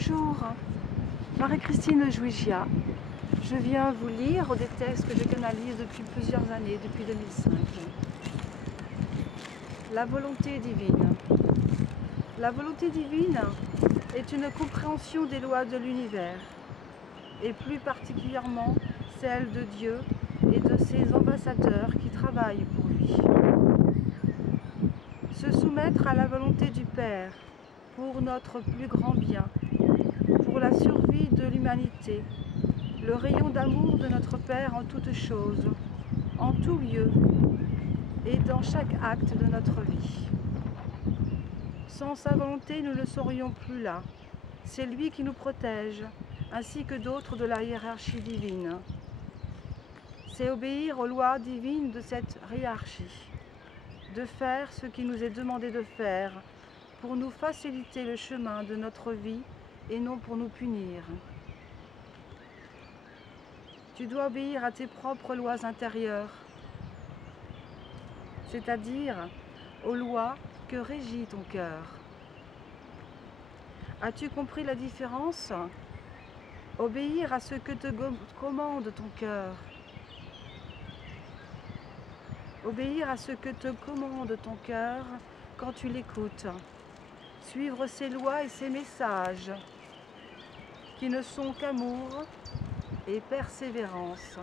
Bonjour, Marie-Christine Jouigia. Je viens vous lire des textes que je canalise depuis plusieurs années, depuis 2005. La volonté divine. La volonté divine est une compréhension des lois de l'univers, et plus particulièrement celle de Dieu et de ses ambassadeurs qui travaillent pour lui. Se soumettre à la volonté du Père pour notre plus grand bien, pour la survie de l'humanité, le rayon d'amour de notre Père en toutes choses, en tout lieu et dans chaque acte de notre vie. Sans sa volonté, nous ne serions plus là. C'est lui qui nous protège, ainsi que d'autres de la hiérarchie divine. C'est obéir aux lois divines de cette hiérarchie, de faire ce qui nous est demandé de faire pour nous faciliter le chemin de notre vie et non pour nous punir. Tu dois obéir à tes propres lois intérieures, c'est-à-dire aux lois que régit ton cœur. As-tu compris la différence? Obéir à ce que te commande ton cœur. Obéir à ce que te commande ton cœur quand tu l'écoutes. Suivre ses lois et ses messages, qui ne sont qu'amour et persévérance.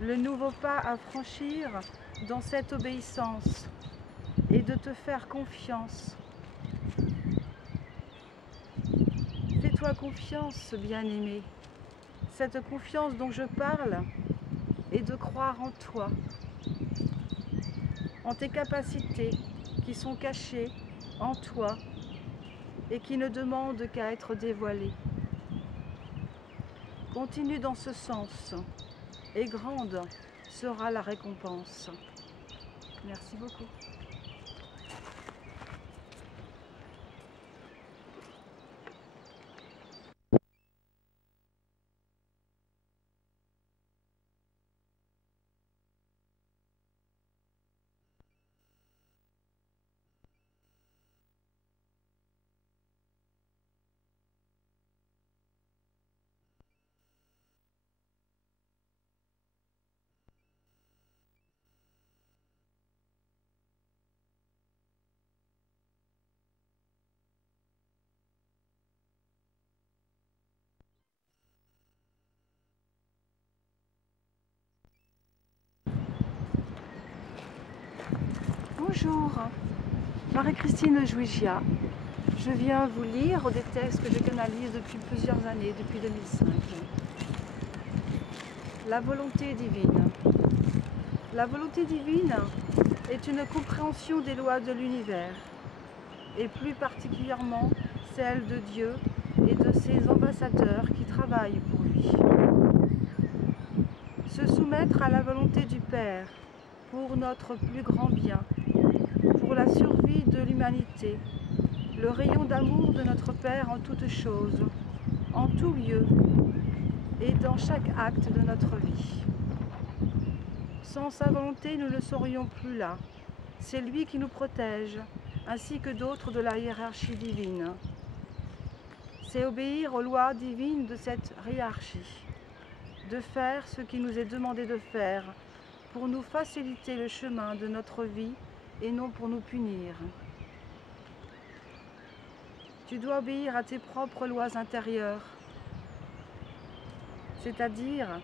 Le nouveau pas à franchir dans cette obéissance est de te faire confiance. Fais-toi confiance, bien-aimé. Cette confiance dont je parle est de croire en toi, en tes capacités qui sont cachées en toi et qui ne demandent qu'à être dévoilées. Continue dans ce sens et grande sera la récompense. Merci beaucoup. Bonjour, Marie-Christine Jouigia. Je viens vous lire des textes que je canalise depuis plusieurs années, depuis 2005. La volonté divine. La volonté divine est une compréhension des lois de l'univers, et plus particulièrement celle de Dieu et de ses ambassadeurs qui travaillent pour lui. Se soumettre à la volonté du Père pour notre plus grand bien, pour la survie de l'humanité, le rayon d'amour de notre Père en toutes choses, en tout lieu et dans chaque acte de notre vie. Sans sa volonté, nous ne serions plus là. C'est lui qui nous protège, ainsi que d'autres de la hiérarchie divine. C'est obéir aux lois divines de cette hiérarchie, de faire ce qui nous est demandé de faire pour nous faciliter le chemin de notre vie et non pour nous punir. Tu dois obéir à tes propres lois intérieures, c'est-à-dire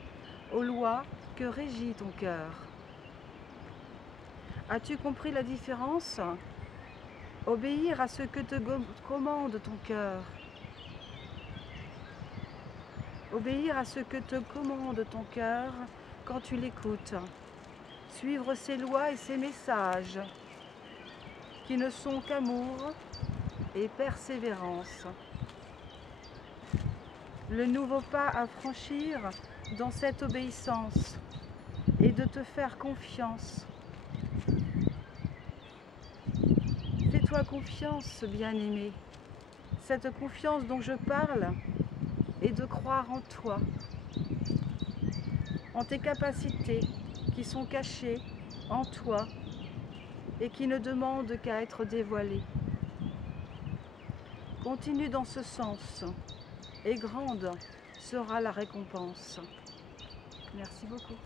aux lois que régit ton cœur. As-tu compris la différence? Obéir à ce que te commande ton cœur. Obéir à ce que te commande ton cœur quand tu l'écoutes. Suivre ses lois et ses messages, qui ne sont qu'amour et persévérance. Le nouveau pas à franchir dans cette obéissance est de te faire confiance. Fais-toi confiance, bien-aimé. Cette confiance dont je parle est de croire en toi, en tes capacités qui sont cachées en toi et qui ne demandent qu'à être dévoilées. Continue dans ce sens et grande sera la récompense. Merci beaucoup.